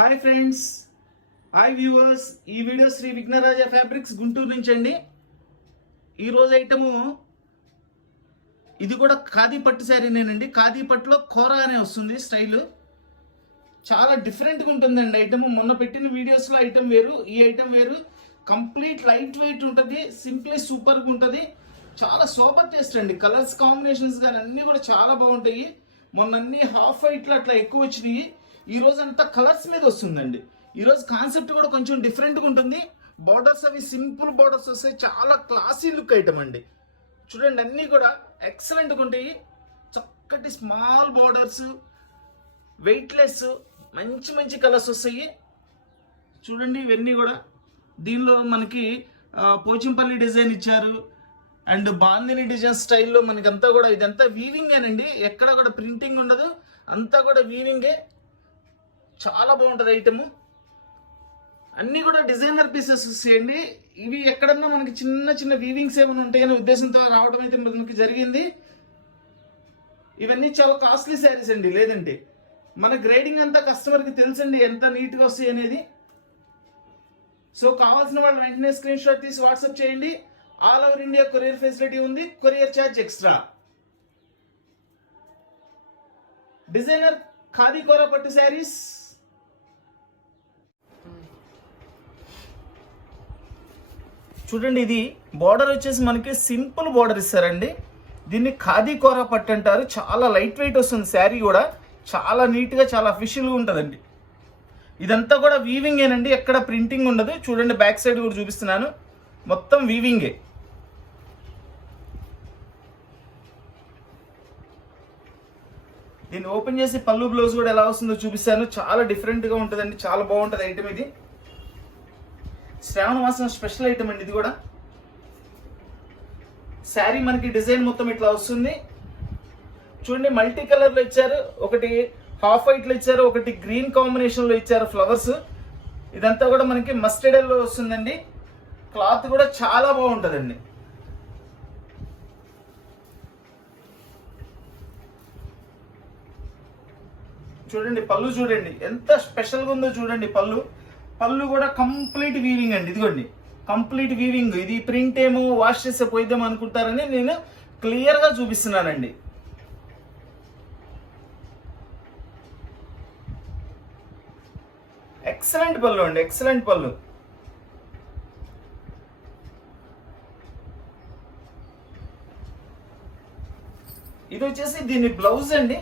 Hi friends, hi viewers. ఈ video Shri Vighnaraja fabrics Guntur నుంచి అండి. ఈరోజు ఐటము ఇది కూడా ఖాదీ పట్టు శారీనేనండి. ఖాదీ పట్టులో కోరా అనే వస్తుంది స్టైలు. చాలా డిఫరెంట్గా ఉంటుందండి ఐటమ్. మొన్న పెట్టిన వీడియోస్లో ఐటమ్ వేరు, ఈ ఐటమ్ వేరు. కంప్లీట్ లైట్ వెయిట్ ఉంటుంది, సింప్లీ సూపర్గా ఉంటుంది. చాలా సూపర్ టేస్ట్ అండి. కలర్స్ కాంబినేషన్స్ కానీ అన్నీ కూడా చాలా బాగుంటాయి. మొన్న అన్ని హాఫ్ వైట్లో అట్లా ఎక్కువ వచ్చినాయి. ఈ రోజు అంతా కలర్స్ మీద వస్తుందండి. ఈరోజు కాన్సెప్ట్ కూడా కొంచెం డిఫరెంట్గా ఉంటుంది. బార్డర్స్ అవి సింపుల్ బార్డర్స్ వస్తాయి. చాలా క్లాసీ లుక్ ఐటమ్ అండి. చూడండి, అన్నీ కూడా ఎక్సలెంట్గా ఉంటాయి. చక్కటి స్మాల్ బార్డర్స్, వెయిట్లెస్, మంచి మంచి కలర్స్ వస్తాయి. చూడండి, ఇవన్నీ కూడా దీనిలో మనకి పోచంపల్లి డిజైన్ ఇచ్చారు అండ్ బాందిని డిజైన్ స్టైల్లో మనకంతా కూడా ఇదంతా వీవింగేనండి. ఎక్కడ కూడా ప్రింటింగ్ ఉండదు, అంతా కూడా వీవింగే. చాలా బాగుంటుంది ఐటమ్. అన్నీ కూడా డిజైనర్ పీసెస్ వస్తాయండి. ఇవి ఎక్కడన్నా మనకి చిన్న చిన్న వీవింగ్స్ ఏమైనా ఉంటాయనే ఉద్దేశంతో రావడం అయితే మనకి జరిగింది. ఇవన్నీ చాలా కాస్ట్లీ శారీస్ అండి. లేదంటే మన గ్రేడింగ్ అంతా కస్టమర్కి తెలుసండి ఎంత నీట్గా వస్తాయి అనేది. సో కావాల్సిన వాళ్ళు వెంటనే స్క్రీన్ షాట్ తీసి వాట్సాప్ చేయండి. All over India courier facility ఉంది, courier charge extra. Designer khadi kora పట్టు శారీస్. చూడండి, ఇది బార్డర్ వచ్చేసి మనకి సింపుల్ బార్డర్ ఇస్తారండి. దీన్ని ఖాదీ కోరా పట్టు అంటారు. చాలా లైట్ వెయిట్ వస్తుంది శారీ కూడా. చాలా నీట్గా, చాలా అఫిషియల్గా ఉంటుందండి. ఇదంతా కూడా వీవింగేనండి, ఎక్కడ ప్రింటింగ్ ఉండదు. చూడండి, బ్యాక్ సైడ్ కూడా చూపిస్తున్నాను, మొత్తం వీవింగే. దీన్ని ఓపెన్ చేసి పళ్ళు బ్లౌజ్ కూడా ఎలా వస్తుందో చూపిస్తాను. చాలా డిఫరెంట్గా ఉంటుందండి, చాలా బాగుంటుంది ఐటమ్ ఇది. శ్రావణ మాసం స్పెషల్ ఐటమ్ అండి ఇది కూడా. శారీ మనకి డిజైన్ మొత్తం ఇట్లా వస్తుంది. చూడండి, మల్టీ కలర్లో ఇచ్చారు. ఒకటి హాఫ్ వైట్లో ఇచ్చారు, ఒకటి గ్రీన్ కాంబినేషన్లో ఇచ్చారు ఫ్లవర్స్. ఇదంతా కూడా మనకి మస్టర్డ్ ఎల్లో వస్తుందండి. క్లాత్ కూడా చాలా బాగుంటుందండి. చూడండి, పళ్ళు చూడండి ఎంత స్పెషల్గా ఉందో చూడండి. పళ్ళు కూడా కంప్లీట్ వీవింగ్ అండి. ఇదిగోండి, కంప్లీట్ వీవింగ్. ఇది ప్రింట్ ఏమో వాష్ చేస్తే పోయిద్దాం అనుకుంటారని నేను క్లియర్గా చూపిస్తున్నానండి. ఎక్సలెంట్ పళ్ళు అండి, ఎక్సలెంట్ పళ్ళు. ఇది వచ్చేసి దీని బ్లౌజ్ అండి.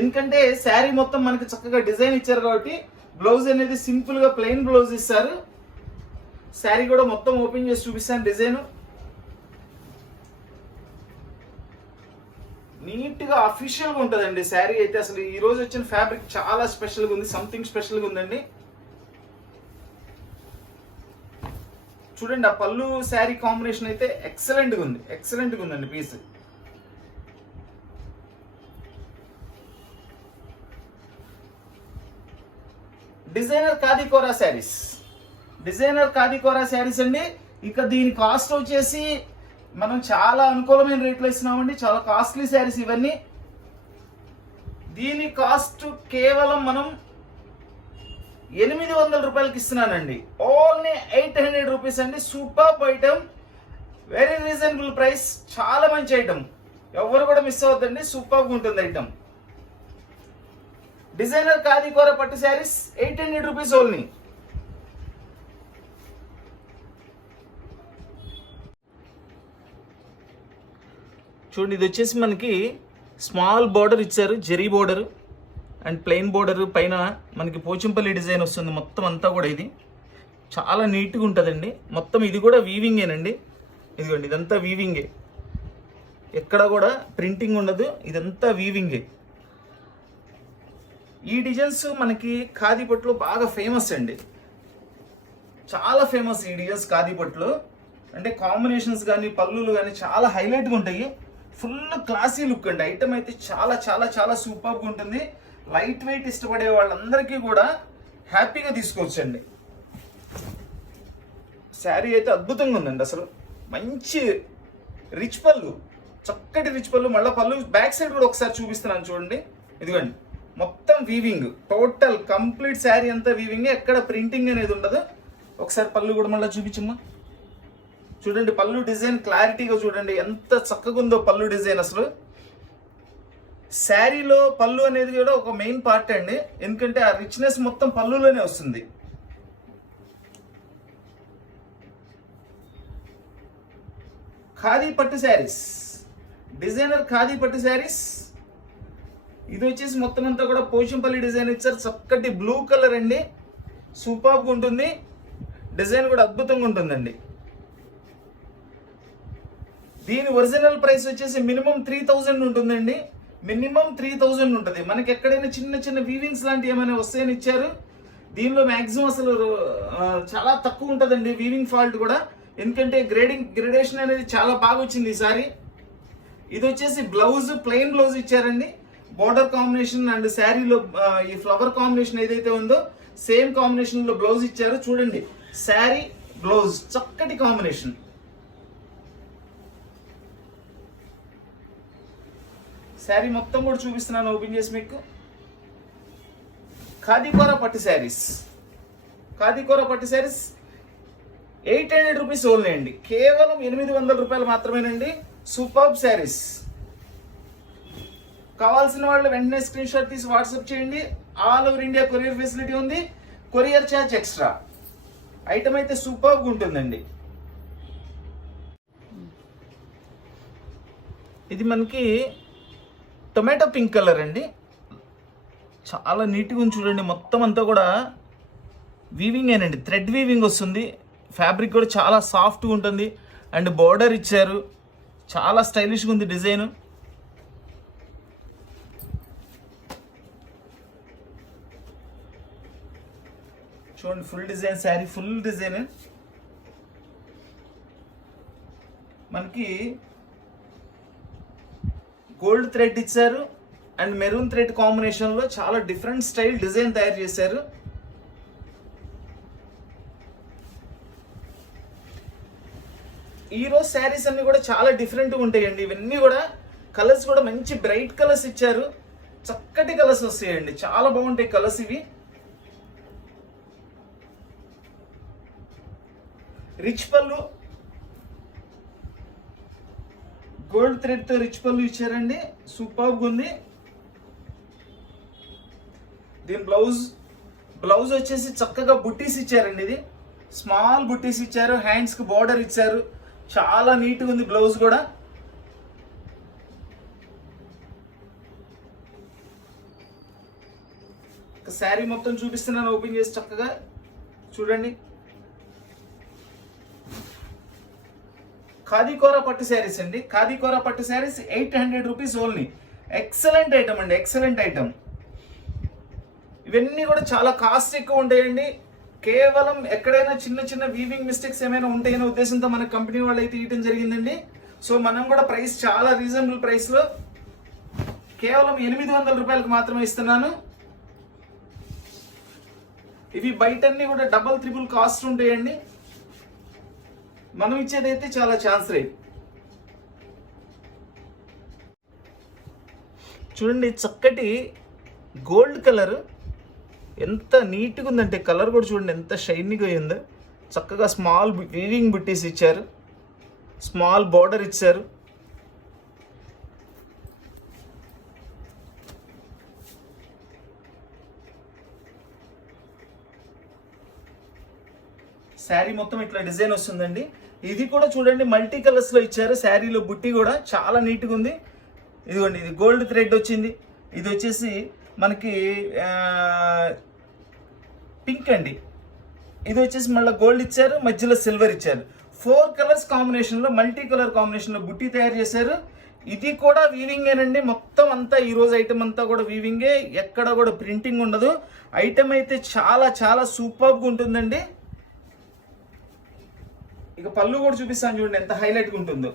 ఎందుకంటే శారీ మొత్తం మనకి చక్కగా డిజైన్ ఇచ్చారు కాబట్టి బ్లౌజ్ అనేది సింపుల్ గా ప్లెయిన్ బ్లౌజ్ ఇస్తారు. శారీ కూడా మొత్తం ఓపెన్ చేసి చూపిస్తాను. డిజైన్ నీట్ గా అఫీషియల్ గా ఉంటుందండి శారీ అయితే. అసలు ఈ రోజు వచ్చిన ఫ్యాబ్రిక్ చాలా స్పెషల్ గా ఉంది, సంథింగ్ స్పెషల్ గా ఉందండి. చూడండి, ఆ పళ్ళు శారీ కాంబినేషన్ అయితే ఎక్సలెంట్ గా ఉంది, ఎక్సలెంట్ గా ఉందండి పీస్. డిజైనర్ ఖాదీ కోరా శారీస్, డిజైనర్ ఖాదీ కోరా శారీస్ అండి. ఇక దీని కాస్ట్ వచ్చేసి మనం చాలా అనుకూలమైన రేట్లో ఇస్తున్నామండి. చాలా కాస్ట్లీ శారీస్ ఇవన్నీ. దీని కాస్ట్ కేవలం మనం 800 రూపాయలకి ఇస్తున్నానండి. ఓన్లీ 800 రూపీస్ అండి. Super item, very reasonable price, చాలా మంచి ఐటమ్. ఎవరు కూడా మిస్ అవ్వద్దండి, సూపర్గా ఉంటుంది ఐటమ్. డిజైనర్ ఖాదీ కోరా పట్టు శారీస్ 800 రూపీస్ ఓన్లీ. చూడండి, ఇది వచ్చేసి మనకి స్మాల్ బార్డర్ ఇచ్చారు, zari border and plain border. పైన మనకి పోచంపల్లి డిజైన్ వస్తుంది మొత్తం అంతా కూడా. ఇది చాలా నీట్గా ఉంటుందండి. మొత్తం ఇది కూడా వీవింగేనండి. ఇదిగోండి, ఇదంతా వీవింగే, ఎక్కడ కూడా ప్రింటింగ్ ఉండదు. ఇదంతా వీవింగే. ఈ డిజైన్స్ మనకి ఖాదీ పట్టులో బాగా ఫేమస్ అండి, చాలా ఫేమస్ ఈ డిజైన్స్ ఖాదీ పట్టులో. అంటే కాంబినేషన్స్ కానీ పళ్ళులు కానీ చాలా హైలైట్గా ఉంటాయి. ఫుల్ క్లాసీ లుక్ అండి. ఐటమ్ అయితే చాలా చాలా చాలా సూపర్గా ఉంటుంది. లైట్ వెయిట్ ఇష్టపడే వాళ్ళందరికీ కూడా హ్యాపీగా తీసుకోవచ్చండి. శారీ అయితే అద్భుతంగా ఉందండి. అసలు మంచి రిచ్ పళ్ళు, చక్కటి రిచ్ పళ్ళు. మళ్ళీ పళ్ళు బ్యాక్ సైడ్ కూడా ఒకసారి చూపిస్తున్నాను చూడండి. ఇదిగోండి, మొత్తం వీవింగ్, టోటల్ కంప్లీట్ శారీ అంతా వీవింగ్, ఎక్కడ ప్రింటింగ్ అనేది ఉండదు. ఒకసారి పళ్ళు కూడా మళ్ళీ చూపించమ్మా. చూడండి పళ్ళు డిజైన్ క్లారిటీగా చూడండి ఎంత చక్కగా ఉందో పళ్ళు డిజైన్. అసలు శారీలో పళ్ళు అనేది కూడా ఒక మెయిన్ పార్ట్ అండి, ఎందుకంటే ఆ రిచ్నెస్ మొత్తం పళ్ళులోనే వస్తుంది. ఖాదీ పట్టు శారీస్, డిజైనర్ ఖాదీ పట్టు శారీస్. ఇది వచ్చేసి మొత్తం అంతా కూడా పోచంపల్లి డిజైన్ ఇచ్చారు. చక్కటి బ్లూ కలర్ అండి, సూపర్గా ఉంటుంది. డిజైన్ కూడా అద్భుతంగా ఉంటుందండి. దీని ఒరిజినల్ ప్రైస్ వచ్చేసి మినిమం 3000 ఉంటుందండి. మినిమం 3000 ఉంటుంది. మనకి ఎక్కడైనా చిన్న చిన్న వీవింగ్స్ లాంటివి ఏమైనా వస్తాయని ఇచ్చారు. దీనిలో మ్యాక్సిమం అసలు చాలా తక్కువ ఉంటుందండి వీవింగ్ ఫాల్ట్ కూడా, ఎందుకంటే గ్రేడేషన్ అనేది చాలా బాగా వచ్చింది ఈసారి. ఇది వచ్చేసి బ్లౌజ్, ప్లెయిన్ బ్లౌజ్ ఇచ్చారండి. బోర్డర్ కాంబినేషన్ అండ్ శారీలో ఈ ఫ్లవర్ కాంబినేషన్ ఏదైతే ఉందో సేమ్ కాంబినేషన్ లో బ్లౌజ్ ఇచ్చారు. చూడండి శారీ బ్లౌజ్ చక్కటి కాంబినేషన్. శారీ మొత్తం కూడా చూపిస్తున్నాను ఓపెన్ చేసి మీకు. ఖాదీకోర పట్టు శారీస్, ఖాదీకోర పట్టు శారీస్ 800 రూపీస్ ఓన్లీ అండి. కేవలం 800 రూపాయలు మాత్రమేనండి. Superb sarees. కావాల్సిన వాళ్ళు వెంటనే స్క్రీన్ షాట్ తీసి వాట్సాప్ చేయండి. All over India courier facility ఉంది. Courier charge extra. ఐటమ్ అయితే సూపర్గా ఉంటుందండి. ఇది మనకి టొమాటో పింక్ కలర్ అండి, చాలా నీట్గా ఉంది. చూడండి మొత్తం అంతా కూడా వీవింగ్ ఏనండి, థ్రెడ్ వీవింగ్ వస్తుంది. ఫ్యాబ్రిక్ కూడా చాలా సాఫ్ట్గా ఉంటుంది అండ్ బార్డర్ ఇచ్చారు. చాలా స్టైలిష్గా ఉంది డిజైన్. చూడండి full design, sari full design. మనకి గోల్డ్ థ్రెడ్ ఇచ్చారు అండ్ మెరూన్ థ్రెడ్ కాంబినేషన్ లో చాలా డిఫరెంట్ స్టైల్ డిజైన్ తయారు చేశారు. ఈ రోజు శారీస్ అన్ని కూడా చాలా డిఫరెంట్గా ఉంటాయండి. ఇవన్నీ కూడా కలర్స్ కూడా మంచి బ్రైట్ కలర్స్ ఇచ్చారు. చక్కటి కలర్స్ వస్తాయండి, చాలా బాగుంటాయి కలర్స్ ఇవి. రిచ్ పళ్ళు, గోల్డ్ థ్రెడ్ తో రిచ్ పళ్ళు ఇచ్చారండి, సూపర్గా ఉంది. దీని బ్లౌజ్ వచ్చేసి చక్కగా బుట్టీస్ ఇచ్చారండి. ఇది స్మాల్ బుట్టీస్ ఇచ్చారు, హ్యాండ్స్ కి బార్డర్ ఇచ్చారు. చాలా నీట్గా ఉంది బ్లౌజ్ కూడా. శారీ మొత్తం చూపిస్తున్నాను ఓపెన్ చేసి చక్కగా చూడండి. ఖాదీకోర పట్టు శారీస్ అండి, ఖాదీకోర పట్టు sarees 800 rupees only. Excellent item అండి, ఎక్సలెంట్ ఐటమ్. ఇవన్నీ కూడా చాలా కాస్ట్ ఎక్కువ ఉంటాయండి. కేవలం ఎక్కడైనా చిన్న చిన్న వీవింగ్ మిస్టేక్స్ ఏమైనా ఉంటాయనే ఉద్దేశంతో మన కంపెనీ వాళ్ళు అయితే ఇవ్వడం జరిగిందండి. సో మనం కూడా ప్రైస్ చాలా రీజనబుల్ ప్రైస్ లో కేవలం 800 రూపాయలకు మాత్రమే ఇస్తున్నాను. ఇవి బయటన్నీ కూడా డబల్ త్రిబుల్ కాస్ట్ ఉంటాయండి. మనం ఇచ్చేదైతే చాలా ఛాన్స్ రేట్. చూడండి చక్కటి గోల్డ్ కలర్ ఎంత నీట్గా ఉందంటే, కలర్ కూడా చూడండి ఎంత షైనీగా ఉందో. చక్కగా స్మాల్ వీవింగ్ బుట్టీస్ ఇచ్చారు, స్మాల్ బార్డర్ ఇచ్చారు. శారీ మొత్తం ఇట్లా డిజైన్ వస్తుందండి. ఇది కూడా చూడండి మల్టీ కలర్స్ లో ఇచ్చారు. శారీలో బుట్టి కూడా చాలా నీట్గా ఉంది. ఇదిగోండి ఇది గోల్డ్ థ్రెడ్ వచ్చింది. ఇది వచ్చేసి మనకి పింక్ అండి. ఇది వచ్చేసి మళ్ళీ గోల్డ్ ఇచ్చారు, మధ్యలో సిల్వర్ ఇచ్చారు. 4 కలర్స్ కాంబినేషన్ లో మల్టీ కలర్ కాంబినేషన్ లో బుట్టి తయారు చేశారు. ఇది కూడా వీవింగేనండి. మొత్తం అంతా ఈ రోజు ఐటమ్ అంతా కూడా వీవింగే, ఎక్కడ కూడా ప్రింటింగ్ ఉండదు. ఐటమ్ అయితే చాలా చాలా సూపర్గా ఉంటుందండి. ఇక పళ్ళు కూడా చూపిస్తాను చూడండి ఎంత హైలైట్గా ఉంటుందో.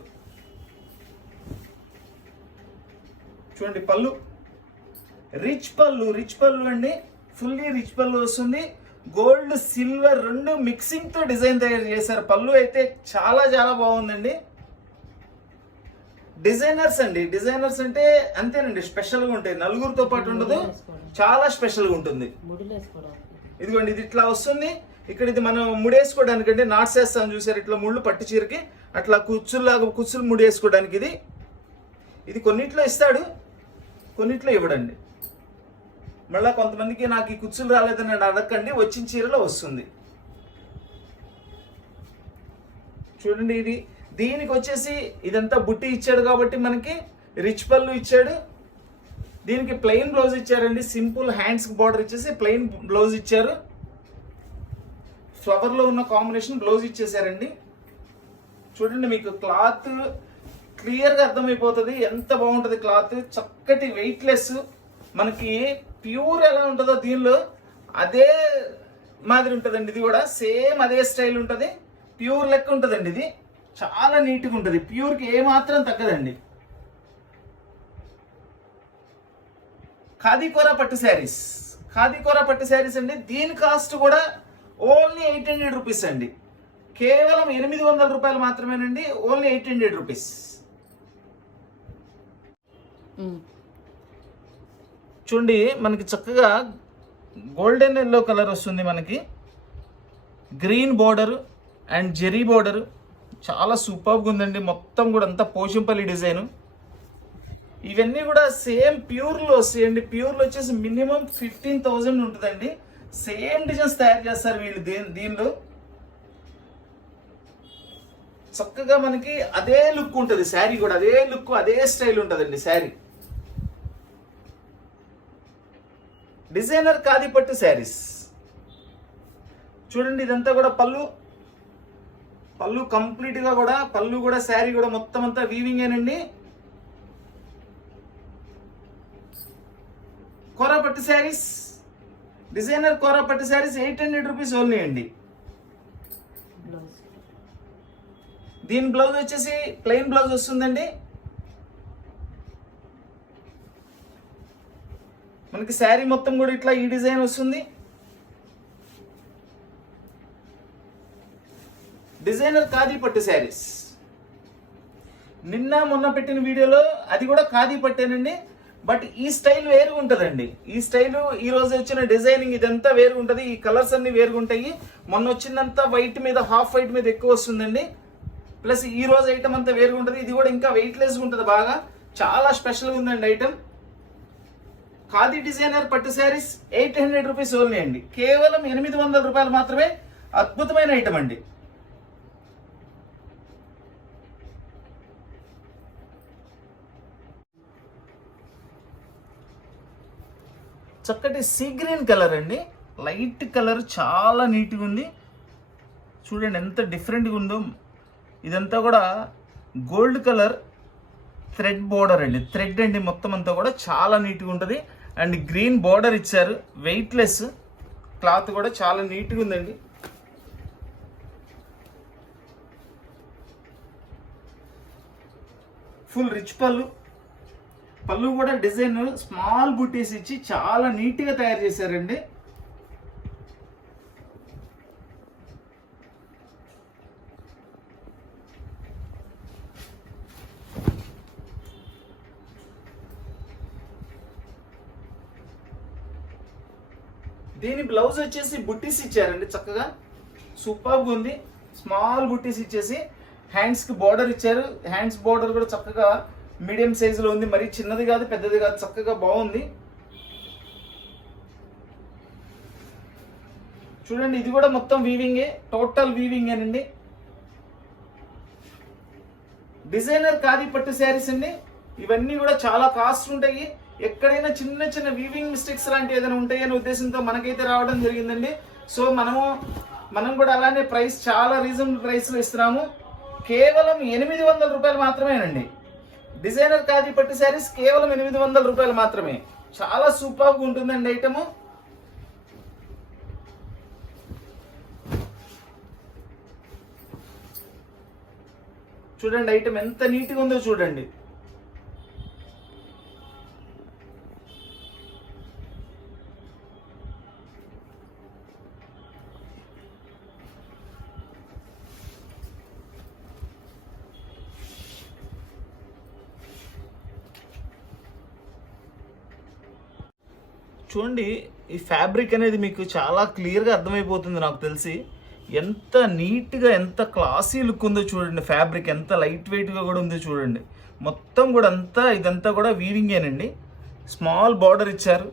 చూడండి పళ్ళు రిచ్ పళ్ళు అండి, ఫుల్లీ రిచ్ పళ్ళు వస్తుంది. గోల్డ్ సిల్వర్ రెండు మిక్సింగ్ తో డిజైన్ తయారు చేశారు. పళ్ళు అయితే చాలా చాలా బాగుందండి. డిజైనర్స్ అండి. డిజైనర్స్ అంటే అంతేనండి, స్పెషల్ గా ఉంటాయి. నలుగురితో పాటు ఉండదు, చాలా స్పెషల్ గా ఉంటుంది. ఇదిగోండి, ఇది ఇట్లా వస్తుంది. ఇక్కడ ఇది మనం ముడేసుకోవడానికి అంటే నాట్స్ వేస్తాం చూసారు, ఇట్లా ముళ్ళు పట్టు చీరకి అట్లా కుచ్చులు ముడేసుకోవడానికి. ఇది కొన్నిట్లో ఇస్తాడు, కొన్నిట్లో ఇవ్వడండి. మళ్ళీ కొంతమందికి నాకు ఈ కుచ్చులు రాలేదని అడగండి, వచ్చిన చీరలో వస్తుంది. చూడండి, దీనికి వచ్చేసి ఇదంతా బుట్టి ఇచ్చాడు కాబట్టి మనకి రిచ్ పళ్ళు ఇచ్చాడు. దీనికి ప్లెయిన్ బ్లౌజ్ ఇచ్చారండి, సింపుల్ హ్యాండ్స్ బార్డర్ ఇచ్చేసి ప్లెయిన్ బ్లౌజ్ ఇచ్చారు. ఫ్లవర్ లో ఉన్న కాంబినేషన్ బ్లౌజ్ ఇచ్చేసారండి. చూడండి, మీకు క్లాత్ క్లియర్ గా అర్థమైపోతుంది ఎంత బాగుంటుంది క్లాత్. చక్కటి వెయిట్ లెస్, మనకి ప్యూర్ ఎలా ఉంటుందో దీనిలో అదే మాదిరి ఉంటుందండి. ఇది కూడా సేమ్ అదే స్టైల్ ఉంటుంది, ప్యూర్ లెక్క ఉంటుందండి. ఇది చాలా నీట్గా ఉంటుంది, ప్యూర్కి ఏమాత్రం తగ్గదండి. ఖాదీ కోరా పట్టు శారీస్, ఖాదీ కోరా పట్టు శారీస్ అండి. దీని కాస్ట్ కూడా ఓన్లీ 800 రూపీస్ అండి. కేవలం 800 రూపాయలు మాత్రమేనండి, ఓన్లీ 800 రూపీస్. చూడండి, మనకి చక్కగా గోల్డెన్ ఎల్లో కలర్ వస్తుంది, మనకి green border and zari border చాలా సూపర్గా ఉందండి. మొత్తం కూడా అంతా పోచంపల్లి డిజైన్. ఇవన్నీ కూడా సేమ్ ప్యూర్లో వస్తాయండి. ప్యూర్లో వచ్చేసి మినిమం 15,000 ఉంటుందండి. సేమ్ డిజైన్స్ తయారు చేస్తారు వీళ్ళు దీనిలో. చక్కగా మనకి అదే లుక్ ఉంటుంది, శారీ కూడా అదే లుక్ అదే స్టైల్ ఉంటుందండి శారీ. డిజైనర్ ఖాదీ పట్టు శారీస్. చూడండి, ఇదంతా కూడా పళ్ళు కంప్లీట్ గా కూడా పళ్ళు కూడా శారీ కూడా మొత్తం అంతా వీవింగ్ ఏనండి. కోరా పట్టు శారీస్, డిజైనర్ కోరా పట్టు శారీస్ 800 రూపీస్ ఓన్లీ అండి. దీని బ్లౌజ్ వచ్చేసి ప్లెయిన్ బ్లౌజ్ వస్తుందండి. మనకి శారీ మొత్తం కూడా ఇట్లా ఈ డిజైన్ వస్తుంది. డిజైనర్ ఖాదీ పట్టు శారీస్. నిన్న మొన్న పెట్టిన వీడియోలో అది కూడా ఖాదీ పట్టేనండి, బట్ ఈ స్టైల్ వేరుగా ఉంటుందండి. ఈ స్టైల్ ఈ రోజు వచ్చిన డిజైనింగ్ ఇదంతా వేరుగా ఉంటుంది, ఈ కలర్స్ అన్ని వేరుగా ఉంటాయి. మొన్న వచ్చిందంతా వైట్ మీద హాఫ్ వైట్ మీద ఎక్కువ వస్తుందండి. ప్లస్ ఈ రోజు ఐటమ్ అంతా వేరుగా ఉంటుంది. ఇది కూడా ఇంకా వెయిట్ లెస్ ఉంటుంది, బాగా చాలా స్పెషల్గా ఉందండి ఐటమ్. ఖాదీ డిజైనర్ పట్టు శారీస్ 800 రూపీస్ ఓన్లీ అండి. కేవలం 800 రూపాయలు మాత్రమే. అద్భుతమైన ఐటమ్ అండి. చక్కటి సీ గ్రీన్ కలర్ అండి, లైట్ కలర్, చాలా నీట్గా ఉంది. చూడండి ఎంత డిఫరెంట్గా ఉందో. ఇదంతా కూడా గోల్డ్ కలర్ థ్రెడ్ బోర్డర్ అండి, థ్రెడ్ అండి మొత్తం అంతా కూడా చాలా నీట్గా ఉంటుంది. అండ్ గ్రీన్ బోర్డర్ ఇచ్చారు, వెయిట్ లెస్ క్లాత్ కూడా చాలా నీట్గా ఉందండి. ఫుల్ రిచ్ పళ్ళు కూడా డిజైన్ స్మాల్ బుటీస్ ఇచ్చి చాలా నీట్గా తయారు చేశారండి. దీని బ్లౌజ్ వచ్చేసి బుట్టీస్ ఇచ్చారండి, చక్కగా సూపర్గా ఉంది. స్మాల్ బుట్టీస్ ఇచ్చేసి హ్యాండ్స్ కి బోర్డర్ ఇచ్చారు. హ్యాండ్స్ బోర్డర్ కూడా చక్కగా మీడియం సైజులో ఉంది, మరి చిన్నది కాదు పెద్దది కాదు, చక్కగా బాగుంది. చూడండి, ఇది కూడా మొత్తం వీవింగే, టోటల్ వీవింగేనండి. డిజైనర్ ఖాదీ పట్టు శారీస్ అండి. ఇవన్నీ కూడా చాలా కాస్ట్ ఉంటాయి. ఎక్కడైనా చిన్న చిన్న వీవింగ్ మిస్టేక్స్ లాంటి ఏదైనా ఉంటాయనే ఉద్దేశంతో మనకైతే రావడం జరిగిందండి. సో మనం కూడా అలానే ప్రైస్ చాలా రీజనబుల్ ప్రైస్ లో ఇస్తున్నాము. కేవలం 800 రూపాయలు మాత్రమేనండి. డిజైనర్ ఖాదీ పట్టు శారీస్ కేవలం 800 రూపాయలు మాత్రమే. చాలా సూపర్గా ఉంటుందండి ఐటము. చూడండి ఐటమ్ ఎంత నీట్గా ఉందో చూడండి. చూడండి, ఈ ఫ్యాబ్రిక్ అనేది మీకు చాలా క్లియర్గా అర్థమైపోతుంది నాకు తెలిసి. ఎంత నీట్గా, ఎంత క్లాసీ లుక్ ఉందో చూడండి. ఫ్యాబ్రిక్ ఎంత లైట్ వెయిట్గా కూడా ఉందో చూడండి. మొత్తం కూడా ఇదంతా కూడా వీవింగేనండి. స్మాల్ బార్డర్ ఇచ్చారు.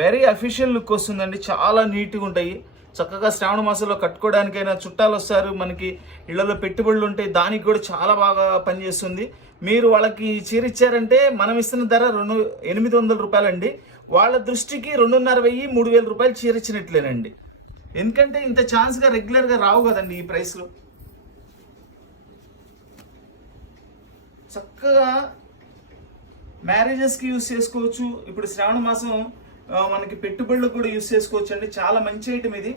వెరీ అఫీషియల్ లుక్ వస్తుందండి. చాలా నీట్గా ఉంటాయి. చక్కగా శ్రావణ మాసంలో కట్టుకోవడానికైనా, చుట్టాలు వస్తారు మనకి, ఇళ్లలో పెట్టుబడులు ఉంటాయి, దానికి కూడా చాలా బాగా పనిచేస్తుంది. మీరు వాళ్ళకి చీర ఇచ్చారంటే మనం ఇస్తున్న ధర 800 రూపాయలండి. వాళ్ళ దృష్టికి 2500, 3000 రూపాయలు చీర ఇచ్చినట్లేనండి. ఎందుకంటే ఇంత ఛాన్స్గా రెగ్యులర్గా రావు కదండి ఈ ప్రైస్లో. చక్కగా మ్యారేజెస్కి యూస్ చేసుకోవచ్చు. ఇప్పుడు శ్రావణ మాసం మనకి పెట్టుబడులకు కూడా యూస్ చేసుకోవచ్చు అండి. చాలా మంచి ఐటమ్ ఇది.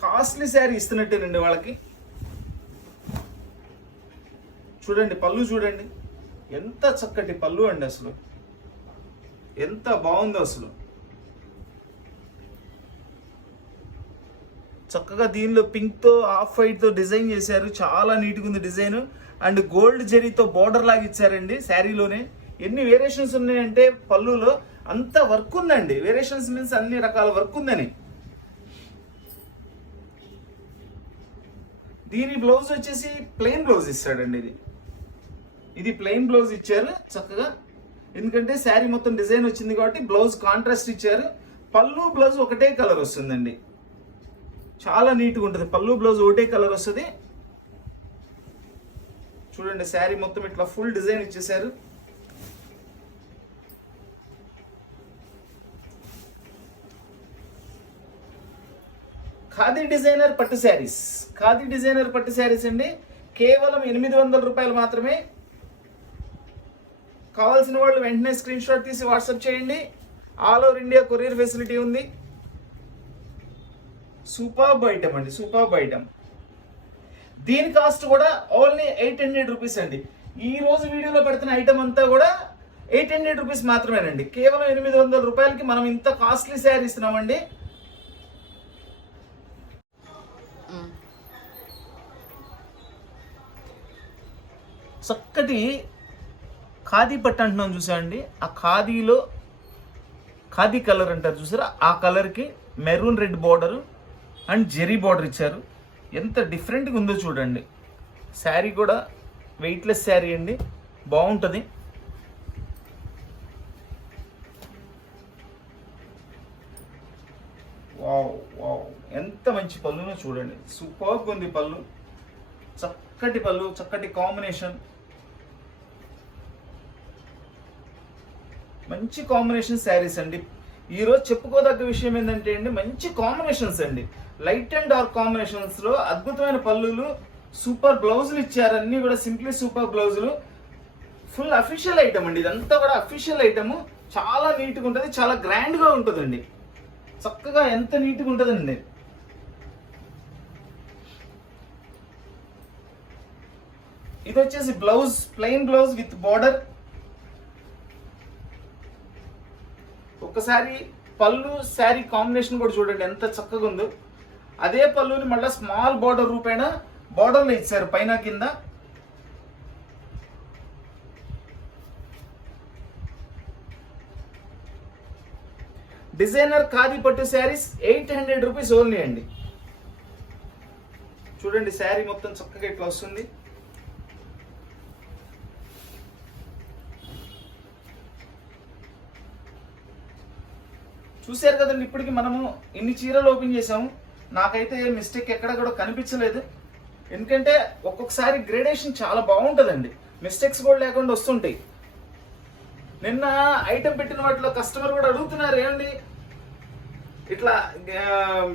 కాస్ట్లీ శారీ ఇస్తున్నట్టేనండి వాళ్ళకి. చూడండి పళ్ళు, చూడండి ఎంత చక్కటి పళ్ళు అండి. అసలు ఎంత బాగుందో అసలు. చక్కగా దీనిలో పింక్తో, ఆఫ్ వైట్తో డిజైన్ చేశారు. చాలా నీట్గా ఉంది డిజైన్. అండ్ గోల్డ్ జరీతో బోర్డర్ లాగా ఇచ్చారండి శారీలోనే. ఎన్ని వేరియేషన్స్ ఉన్నాయంటే పళ్ళులో అంత వర్క్ ఉందండి. వేరియేషన్స్ మీన్స్ అన్ని రకాల వర్క్ ఉందని. దీని బ్లౌజ్ వచ్చేసి ప్లెయిన్ బ్లౌజ్ ఇస్తాడండి. ఇది ప్లెయిన్ బ్లౌజ్ ఇచ్చారు చక్కగా. ఎందుకంటే శారీ మొత్తం డిజైన్ వచ్చింది కాబట్టి బ్లౌజ్ కాంట్రాస్ట్ ఇచ్చారు. పళ్ళు బ్లౌజ్ ఒకటే కలర్ వస్తుందండి. చాలా నీట్గా ఉంటుంది. పళ్ళు బ్లౌజ్ ఒకటే కలర్ వస్తుంది. చూడండి శారీ మొత్తం ఇట్లా ఫుల్ డిజైన్ ఇచ్చేసారు. ఖాదీ డిజైనర్ పట్టు శారీస్. ఖాదీ డిజైనర్ పట్టు శారీస్ అండి. కేవలం 800 రూపాయలు మాత్రమే. కావాల్సిన వాళ్ళు వెంటనే స్క్రీన్ షాట్ తీసి వాట్సాప్ చేయండి. All over India courier facility ఉంది. సూపర్బ్ ఐటమ్ అండి, సూపర్బ్ ఐటమ్. దీని కాస్ట్ కూడా ఓన్లీ 800 రూపీస్ అండి. ఈ రోజు వీడియోలో పెడుతున్న ఐటమ్ అంతా కూడా 800 రూపీస్ మాత్రమేనండి. కేవలం 800 రూపాయలకి మనం ఇంత కాస్ట్లీ శారీ ఇస్తున్నామండి. చక్కటి ఖాదీ పట్టు అంటున్నాం చూసా అండి. ఆ ఖాదీలో ఖాదీ కలర్ అంటారు చూసారా, ఆ కలర్కి maroon red border and zari border ఇచ్చారు. ఎంత డిఫరెంట్గా ఉందో చూడండి. శారీ కూడా వెయిట్లెస్ శారీ అండి, బాగుంటుంది. వావ్ వావ్, ఎంత మంచి పళ్ళునో చూడండి. సూపర్గా ఉంది పళ్ళు. చక్కటి పళ్ళు, చక్కటి కాంబినేషన్, మంచి కాంబినేషన్ శారీస్ అండి. ఈరోజు చెప్పుకోదగ్గ విషయం ఏంటంటే అండి, మంచి కాంబినేషన్స్ అండి. లైట్ అండ్ డార్క్ కాంబినేషన్స్లో అద్భుతమైన పళ్ళులు, సూపర్ బ్లౌజులు ఇచ్చారు. అన్నీ కూడా సింప్లీ సూపర్ బ్లౌజులు. ఫుల్ అఫీషియల్ ఐటమ్ అండి. ఇదంతా కూడా అఫీషియల్ ఐటమ్. చాలా నీట్గా ఉంటుంది, చాలా గ్రాండ్గా ఉంటుందండి. చక్కగా ఎంత నీట్గా ఉంటుందండి. ఇది వచ్చేసి blouse, plain blouse with border. ఒకసారి పళ్ళు శారీ కాంబినేషన్ కూడా చూడండి ఎంత చక్కగా ఉందో. అదే పళ్ళుని మళ్ళీ స్మాల్ బార్డర్ రూపేణ బార్డర్లో ఇచ్చారు పైన కింద. డిజైనర్ ఖాదీ పట్టు శారీస్ 800 రూపీస్ ఓన్లీ అండి. చూడండి శారీ మొత్తం చక్కగా ఇట్లా వస్తుంది. చూశారు కదండి. ఇప్పటికి మనము ఇన్ని చీరలు ఓపెన్ చేసాము. నాకైతే మిస్టేక్ ఎక్కడ కూడా కనిపించలేదు. ఎందుకంటే ఒక్కొక్కసారి గ్రేడేషన్ చాలా బాగుంటుందండి, మిస్టేక్స్ కూడా లేకుండా వస్తుంటాయి. నిన్న ఐటమ్ పెట్టిన వాటిలో కస్టమర్ కూడా అడుగుతున్నారు, ఏమండి ఇట్లా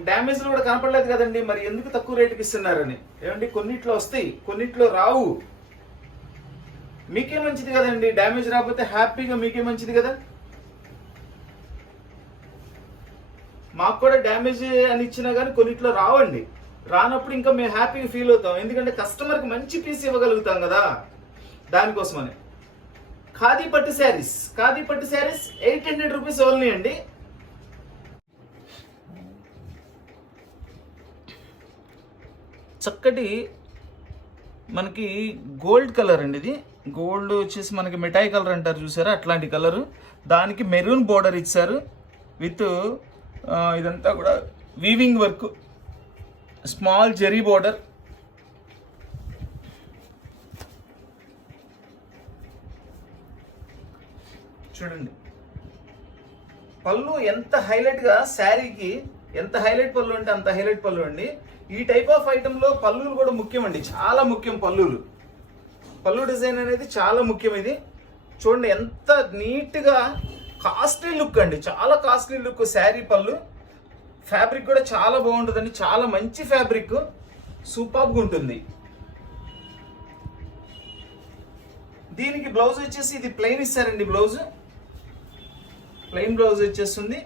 డ్యామేజ్లు కూడా కనపడలేదు కదండి, మరి ఎందుకు తక్కువ రేటుకి ఇస్తున్నారని. ఏమండి కొన్నిట్లో వస్తాయి, కొన్నిట్లో రావు. మీకే మంచిది కదండి, డ్యామేజ్ రాకపోతే హ్యాపీగా మీకే మంచిది కదా. మాకు కూడా డ్యామేజ్ అని ఇచ్చినా కానీ కొన్నిట్లో రావండి. రానప్పుడు ఇంకా మేము హ్యాపీగా ఫీల్ అవుతాం, ఎందుకంటే కస్టమర్కి మంచి పీస్ ఇవ్వగలుగుతాం కదా, దానికోసమని. ఖాదీ పట్టు శారీస్, ఖాదీ పట్టు శారీస్ 800 రూపీస్ ఓన్లీ అండి. చక్కటి మనకి గోల్డ్ కలర్ అండి. ఇది గోల్డ్ వచ్చేసి మనకి మిఠాయి కలర్ అంటారు చూసారా, అట్లాంటి కలరు. దానికి మెరూన్ బోర్డర్ ఇచ్చారు విత్ ఇదంతా కూడా weaving work, small zari border. చూడండి పళ్ళు ఎంత హైలైట్గా, శారీకి ఎంత హైలైట్ పళ్ళు అంటే అంత హైలైట్ పళ్ళు అండి. ఈ టైప్ ఆఫ్ ఐటెంలో పళ్ళులు కూడా ముఖ్యం అండి, చాలా ముఖ్యం. పళ్ళు డిజైన్ అనేది చాలా ముఖ్యం. ఇది చూడండి ఎంత నీట్గా, కాస్ట్లీ లుక్ అండి, చాలా కాస్ట్లీ లుక్ శారీ పళ్ళు. ఫ్యాబ్రిక్ కూడా చాలా బాగుంటుందండి, చాలా మంచి ఫ్యాబ్రిక్, సూపర్గా ఉంటుంది. దీనికి బ్లౌజ్ వచ్చేసి ఇది ప్లెయిన్ ఇస్తారండి, ప్లెయిన్ బ్లౌజ్ వచ్చేస్తుంది.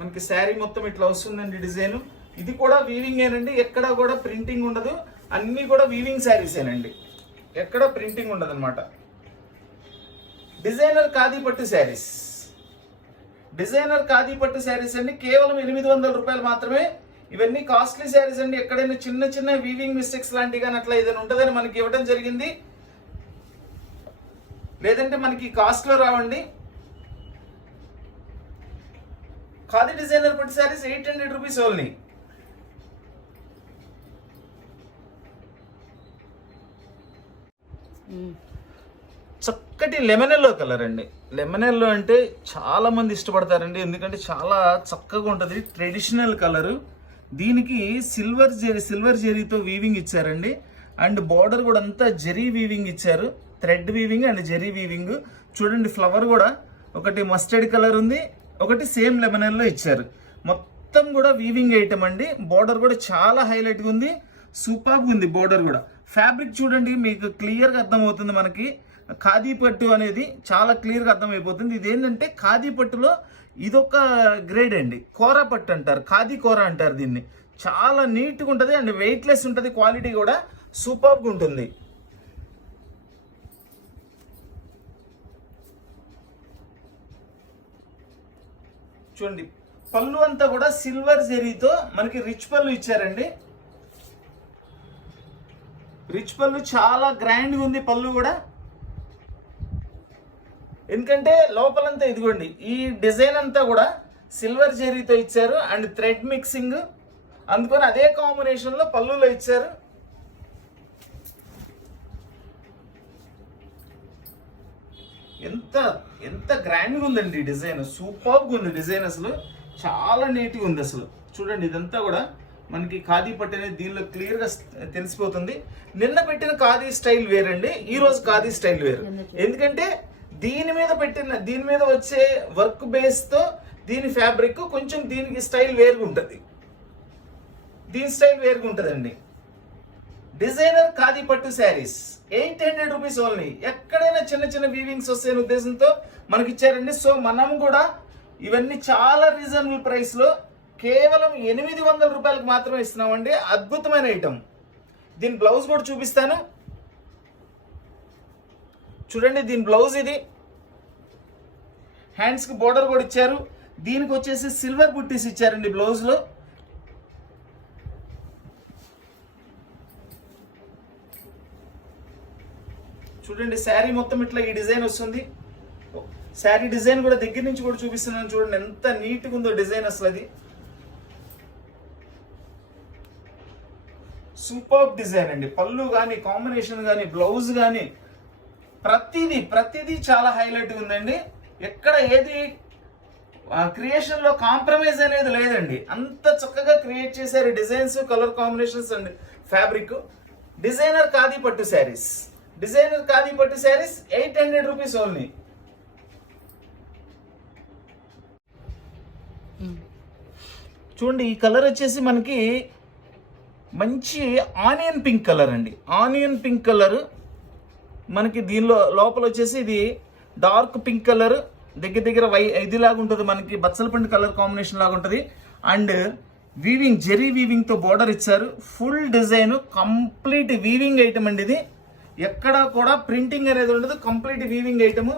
మనకి శారీ మొత్తం ఇట్లా వస్తుందండి డిజైన్. ఇది కూడా వీవింగ్ ఏనండి, ఎక్కడ కూడా ప్రింటింగ్ ఉండదు, అన్ని కూడా వీవింగ్ శారీసేనండి, ఎక్కడ ప్రింటింగ్ ఉండదు అనమాట. డిజైనర్ ఖాదీ పట్టు శారీస్, అండి కేవలం 800 రూపాయలు మాత్రమే. ఇవన్నీ కాస్ట్లీ శారీస్ అండి. ఎక్కడైనా చిన్న చిన్న వీవింగ్ మిస్టేక్స్ లాంటివి కానీ అట్లా ఏదైనా ఉంటుందని మనకి ఇవ్వడం జరిగింది, లేదంటే మనకి కాస్ట్లో రావండి. ఖాదీ డిజైనర్ పట్టు శారీస్ 800 రూపీస్ ఓన్లీ. చక్కటి లెమన్ ఎల్లో కలర్ అండి. లెమన్ ఎల్లో అంటే చాలా మంది ఇష్టపడతారండి, ఎందుకంటే చాలా చక్కగా ఉంటుంది, ట్రెడిషనల్ కలరు. దీనికి సిల్వర్ జెరీతో వీవింగ్ ఇచ్చారండి. అండ్ బార్డర్ కూడా అంతా జెరీ వీవింగ్ ఇచ్చారు, thread weaving and zari weaving. చూడండి ఫ్లవర్ కూడా ఒకటి మస్టర్డ్ కలర్ ఉంది, ఒకటి సేమ్ లెమన్ ఎల్లో ఇచ్చారు. మొత్తం కూడా వీవింగ్ ఐటమ్ అండి. బార్డర్ కూడా చాలా హైలైట్గా ఉంది, సూపర్గా ఉంది బార్డర్ కూడా. ఫ్యాబ్రిక్ చూడండి మీకు క్లియర్గా అర్థమవుతుంది. మనకి ఖాదీ పట్టు అనేది చాలా క్లియర్గా అర్థమైపోతుంది. ఇది ఏంటంటే ఖాదీ పట్టులో ఇదొక గ్రేడ్ అండి, కోరా పట్టు అంటారు, ఖాదీ కోరా అంటారు దీన్ని. చాలా నీట్గా ఉంటుంది అండ్ వెయిట్లెస్ ఉంటుంది, క్వాలిటీ కూడా సూపర్గా ఉంటుంది. చూడండి పళ్ళు అంతా కూడా సిల్వర్ జెరీతో మనకి రిచ్ పళ్ళు ఇచ్చారండి. రిచ్ పళ్ళు చాలా గ్రాండ్గా ఉంది పళ్ళు కూడా, ఎందుకంటే లోపలంతా ఇదిగోండి ఈ డిజైన్ అంతా కూడా సిల్వర్ జెరీతో ఇచ్చారు అండ్ థ్రెడ్ మిక్సింగ్, అందుకని అదే కాంబినేషన్లో పళ్ళులో ఇచ్చారు. ఎంత గ్రాండ్గా ఉందండి ఈ డిజైన్, సూపర్గా ఉంది డిజైన్, అసలు చాలా నీట్గా ఉంది అసలు. చూడండి ఇదంతా కూడా మనకి ఖాదీ పట్టు అనేది దీనిలో క్లియర్గా తెలిసిపోతుంది. నిన్న పెట్టిన ఖాదీ స్టైల్ వేరండి, ఈ రోజు ఖాదీ స్టైల్ వేరు. ఎందుకంటే దీని మీద వచ్చే వర్క్ బేస్తో దీని ఫ్యాబ్రిక్ కొంచెం దీనికి స్టైల్ వేరుగా ఉంటుంది, దీని స్టైల్ వేరుగా ఉంటుందండి. డిజైనర్ ఖాదీ పట్టు శారీస్ 800 రూపీస్ ఓన్లీ. ఎక్కడైనా చిన్న చిన్న వీవింగ్స్ వస్తాయనే ఉద్దేశంతో మనకి ఇచ్చారండి. సో మనం కూడా ఇవన్నీ చాలా రీజనబుల్ ప్రైస్లో కేవలం 800 రూపాయలకు మాత్రమే ఇస్తున్నామండి. అద్భుతమైన ఐటమ్. దీని బ్లౌజ్ కూడా చూపిస్తాను చూడండి. దీని బ్లౌజ్ ఇది, హ్యాండ్స్కి బోర్డర్ కూడా ఇచ్చారు. దీనికి వచ్చేసి సిల్వర్ బుట్టీస్ ఇచ్చారండి బ్లౌజ్లో. చూడండి శారీ మొత్తం ఇట్లా ఈ డిజైన్ వస్తుంది. శారీ డిజైన్ కూడా దగ్గర నుంచి కూడా చూపిస్తున్నాను, చూడండి ఎంత నీట్గా ఉందో డిజైన్ అసలు. అది సూపర్ డిజైన్ అండి. పళ్ళు కానీ, కాంబినేషన్ కానీ, బ్లౌజ్ కానీ ప్రతిదీ చాలా హైలైట్గా ఉందండి. ఎక్కడ ఏది క్రియేషన్లో కాంప్రమైజ్ అనేది లేదండి, అంత చక్కగా క్రియేట్ చేశారు designs, colour combinations and fabric. Designer khadi పట్టు శారీస్ 800 రూపీస్ ఓన్లీ. చూడండి ఈ కలర్ వచ్చేసి మనకి మంచి ఆనియన్ పింక్ కలర్ అండి. ఆనియన్ పింక్ కలర్ మనకి దీనిలో లోపల వచ్చేసి ఇది డార్క్ పింక్ కలర్, దగ్గర ఇదిలాగా ఉంటుంది, మనకి బచ్చలపండు కలర్ కాంబినేషన్ లాగా ఉంటుంది. అండ్ వీవింగ్, జెరీ వీవింగ్తో బోర్డర్ ఇచ్చారు. Full design, complete weaving item అండి ఇది. ఎక్కడ కూడా ప్రింటింగ్ అనేది ఉండదు, కంప్లీట్ వీవింగ్ ఐటమ్.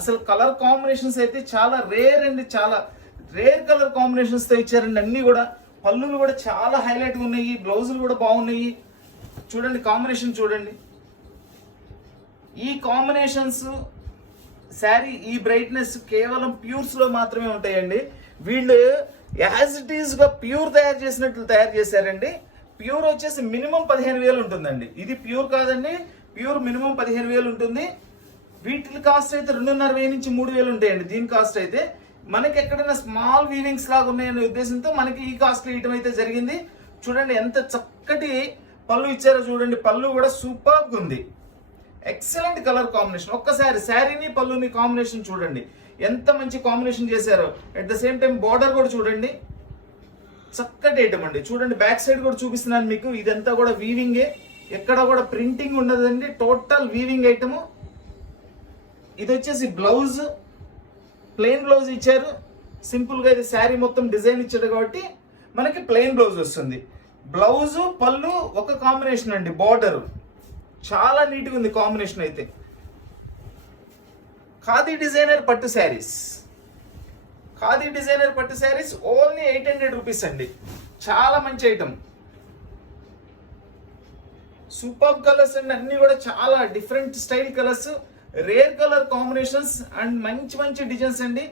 అసలు కలర్ కాంబినేషన్స్ అయితే చాలా రేర్ అండి, చాలా రేర్ కలర్ కాంబినేషన్స్తో ఇచ్చారండి. అన్నీ కూడా పళ్ళులు కూడా చాలా హైలైట్గా ఉన్నాయి, బ్లౌజులు కూడా బాగున్నాయి. చూడండి కాంబినేషన్ చూడండి. ఈ కాంబినేషన్స్ శారీ ఈ బ్రైట్నెస్ కేవలం ప్యూర్స్లో మాత్రమే ఉంటాయండి. వీళ్ళు యాజ్ ఇట్ ఈస్గా ప్యూర్ తయారు చేసినట్లు తయారు చేశారండి. ప్యూర్ వచ్చేసి మినిమం 15,000 ఉంటుందండి. ఇది ప్యూర్ కాదండి, ప్యూర్ మినిమం 15,000 ఉంటుంది. వీటి కాస్ట్ అయితే 2,500 నుంచి 3,000 ఉంటాయండి. దీని కాస్ట్ అయితే మనకి ఎక్కడైనా స్మాల్ వీవింగ్స్ లాగా ఉన్నాయనే ఉద్దేశంతో మనకి ఈ కాస్ట్లో ఇవ్వడం అయితే జరిగింది. చూడండి ఎంత చక్కటి పళ్ళు ఇచ్చారో చూడండి. పళ్ళు కూడా సూపర్గా ఉంది. Excellent colour combination. ఒక్కసారి శారీని పళ్ళుని కాంబినేషన్ చూడండి ఎంత మంచి కాంబినేషన్ చేశారో. At the same time border కూడా చూడండి చక్కటి ఐటమ్ అండి. చూడండి బ్యాక్ సైడ్ కూడా చూపిస్తున్నాను మీకు. ఇదంతా కూడా వీవింగే, ఎక్కడ కూడా ప్రింటింగ్ ఉండదండి. Total weaving item. ఇది వచ్చేసి బ్లౌజ్, ప్లెయిన్ బ్లౌజ్ ఇచ్చారు. సింపుల్గా ఇది శారీ మొత్తం డిజైన్ ఇచ్చాడు కాబట్టి మనకి ప్లెయిన్ బ్లౌజ్ వస్తుంది. బ్లౌజు పళ్ళు ఒక కాంబినేషన్ అండి. బార్డర్ చాలా నీట్గా ఉంది కాంబినేషన్ అయితే. ఖాదీ డిజైనర్ పట్టు శారీస్, ఖాదీ డిజైనర్ పట్టు శారీస్ ఓన్లీ 800 రూపీస్ అండి. చాలా మంచి ఐటమ్. సూపర్ కలర్స్ అండి. అన్ని కూడా చాలా different style colours, rare colour combinations and మంచి మంచి డిజైన్స్ అండి.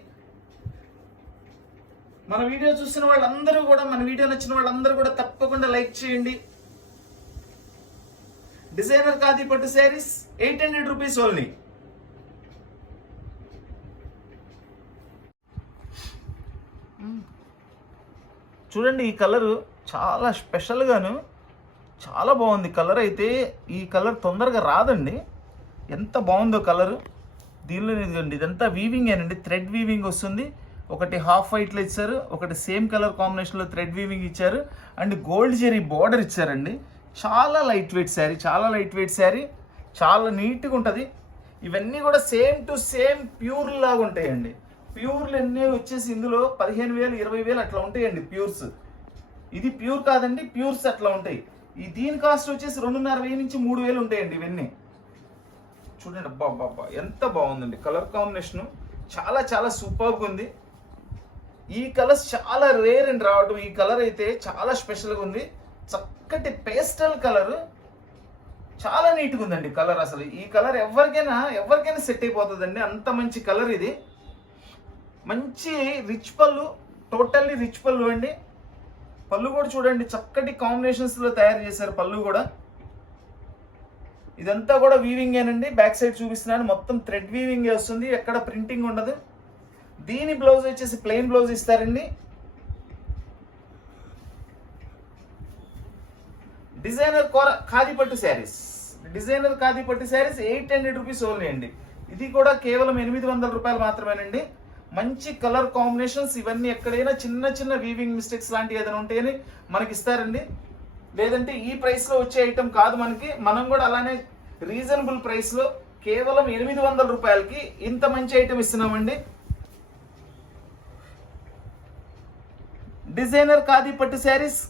మన వీడియో చూసిన వాళ్ళందరూ కూడా, మన వీడియో నచ్చిన వాళ్ళందరూ కూడా తప్పకుండా లైక్ చేయండి. డిజైనర్ ఖాదీ పట్టు శారీస్ 800 రూపీస్ ఓన్లీ. చూడండి ఈ కలరు చాలా స్పెషల్గాను చాలా బాగుంది. కలర్ అయితే ఈ కలర్ తొందరగా రాదండి. ఎంత బాగుందో కలరు. దీనిలో ఇదంతా వీవింగ్ ఏనండి, థ్రెడ్ వీవింగ్ వస్తుంది. ఒకటి హాఫ్ వైట్లో ఇచ్చారు, ఒకటి సేమ్ కలర్ కాంబినేషన్లో థ్రెడ్ వీవింగ్ ఇచ్చారు అండ్ గోల్డ్ జెరీ బార్డర్ ఇచ్చారండి. చాలా లైట్ వెయిట్ శారీ, చాలా లైట్ వెయిట్ శారీ, చాలా నీట్గా ఉంటుంది. ఇవన్నీ కూడా సేమ్ టు సేమ్ ప్యూర్ లాగా ఉంటాయండి. ప్యూర్లు ఎన్ని వచ్చేసి ఇందులో 15,000 20,000 అట్లా ఉంటాయండి ప్యూర్స్. ఇది ప్యూర్ కాదండి, ప్యూర్స్ అట్లా ఉంటాయి. దీని కాస్ట్ వచ్చేసి 2,500 నుంచి 3,000 ఉంటాయండి ఇవన్నీ. చూడండి అబ్బా అబ్బా ఎంత బాగుందండి కలర్ కాంబినేషను. చాలా చాలా సూపర్గా ఉంది. ఈ కలర్స్ చాలా రేర్ అండి రావడం. ఈ కలర్ అయితే చాలా స్పెషల్గా ఉంది. చక్కటి పేస్టల్ కలర్, చాలా నీట్గా ఉందండి కలర్. అసలు ఈ కలర్ ఎవరికైనా సెట్ అయిపోతుందండి, అంత మంచి కలర్ ఇది. మంచి రిచ్ పళ్ళు, టోటల్లీ రిచ్ పళ్ళు అండి. పళ్ళు కూడా చూడండి చక్కటి కాంబినేషన్స్లో తయారు చేశారు పళ్ళు కూడా. ఇదంతా కూడా వీవింగేనండి. బ్యాక్ సైడ్ చూపిస్తున్నాను, మొత్తం థ్రెడ్ వీవింగ్ వస్తుంది, ఎక్కడ ప్రింటింగ్ ఉండదు. దీని బ్లౌజ్ వచ్చేసి ప్లెయిన్ బ్లౌజ్ ఇస్తారండి. డిజైనర్ ఖాదీ పట్టు శారీస్, డిజైనర్ ఖాదీ పట్టు శారీస్ 800 రూపీస్ ఓన్లీ అండి. ఇది కూడా కేవలం 800 రూపాయలు మాత్రమేనండి. మంచి కలర్ కాంబినేషన్స్. ఇవన్నీ ఎక్కడైనా చిన్న చిన్న వీవింగ్ మిస్టేక్స్ లాంటివి ఏదైనా ఉంటేనే మనకి ఇస్తారండి. లేదంటే ఈ ప్రైస్లో వచ్చే ఐటమ్ కాదు మనకి. మనం కూడా అలానే రీజనబుల్ ప్రైస్లో కేవలం 800 రూపాయలకి ఇంత మంచి ఐటమ్ ఇస్తున్నామండి. డిజైనర్ ఖాదీ పట్టు శారీస్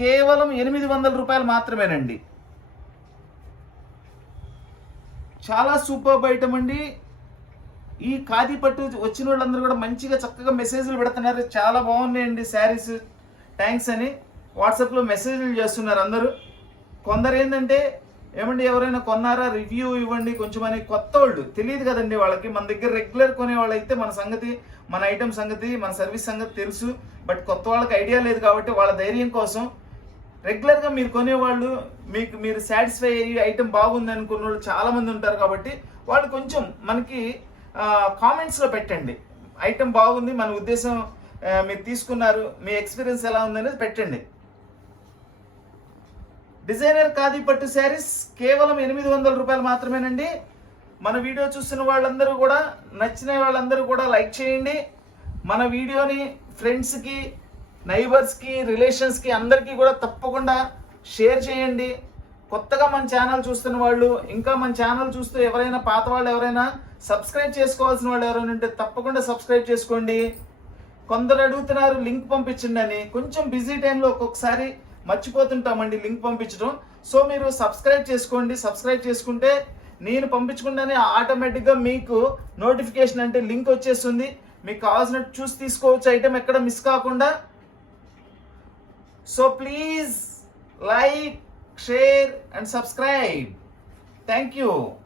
కేవలం 800 రూపాయలు మాత్రమేనండి. చాలా సూపర్ ఐటమ్ అండి. ఈ ఖాదీ పట్టు వచ్చిన వాళ్ళందరూ కూడా మంచిగా చక్కగా మెసేజ్లు పెడుతున్నారు. చాలా బాగున్నాయండి శారీస్, థ్యాంక్స్ అని వాట్సాప్లో మెసేజ్లు చేస్తున్నారు అందరూ. కొందరు ఏంటంటే ఏమండి ఎవరైనా కొన్నారా రివ్యూ ఇవ్వండి కొంచెం అని. కొత్త వాళ్ళు తెలియదు కదండి వాళ్ళకి. మన దగ్గర రెగ్యులర్ కొనేవాళ్ళు అయితే మన సంగతి, మన ఐటమ్ సంగతి, మన సర్వీస్ సంగతి తెలుసు. బట్ కొత్త వాళ్ళకి ఐడియా లేదు కాబట్టి వాళ్ళ ధైర్యం కోసం రెగ్యులర్గా మీరు కొనేవాళ్ళు, మీరు సాటిస్ఫై అయ్యి ఐటమ్ బాగుంది అనుకున్న వాళ్ళు చాలామంది ఉంటారు కాబట్టి వాళ్ళు కొంచెం మనకి కామెంట్స్లో పెట్టండి. ఐటమ్ బాగుంది, మన ఉద్దేశం మీరు తీసుకున్నారు, మీ ఎక్స్పీరియన్స్ ఎలా ఉందనేది పెట్టండి. డిజైనర్ ఖాదీ పట్టు శారీస్ కేవలం 800 రూపాయలు మాత్రమేనండి. మన వీడియో చూస్తున్న వాళ్ళందరూ కూడా, నచ్చిన వాళ్ళందరూ కూడా లైక్ చేయండి. మన వీడియోని ఫ్రెండ్స్కి, నైబర్స్కి, రిలేషన్స్కి అందరికీ కూడా తప్పకుండా షేర్ చేయండి. కొత్తగా మన ఛానల్ చూస్తున్న వాళ్ళు, ఇంకా మన ఛానల్ చూస్తూ ఎవరైనా పాత వాళ్ళు ఎవరైనా సబ్స్క్రైబ్ చేసుకోవాల్సిన వాళ్ళు ఎవరైనా ఉంటే తప్పకుండా సబ్స్క్రైబ్ చేసుకోండి. కొందరు అడుగుతున్నారు లింక్ పంపించండి అని. కొంచెం బిజీ టైంలో ఒక్కొక్కసారి మర్చిపోతుంటామండి లింక్ పంపించడం. సో మీరు సబ్స్క్రైబ్ చేసుకోండి. సబ్స్క్రైబ్ చేసుకుంటే నేను పంపించకుండానే ఆటోమేటిక్గా మీకు నోటిఫికేషన్ అంటే లింక్ వచ్చేస్తుంది. మీకు కావాల్సినట్టు చూసి తీసుకోవచ్చు ఐటమ్ ఎక్కడ మిస్ కాకుండా. So please like, share and subscribe. Thank you.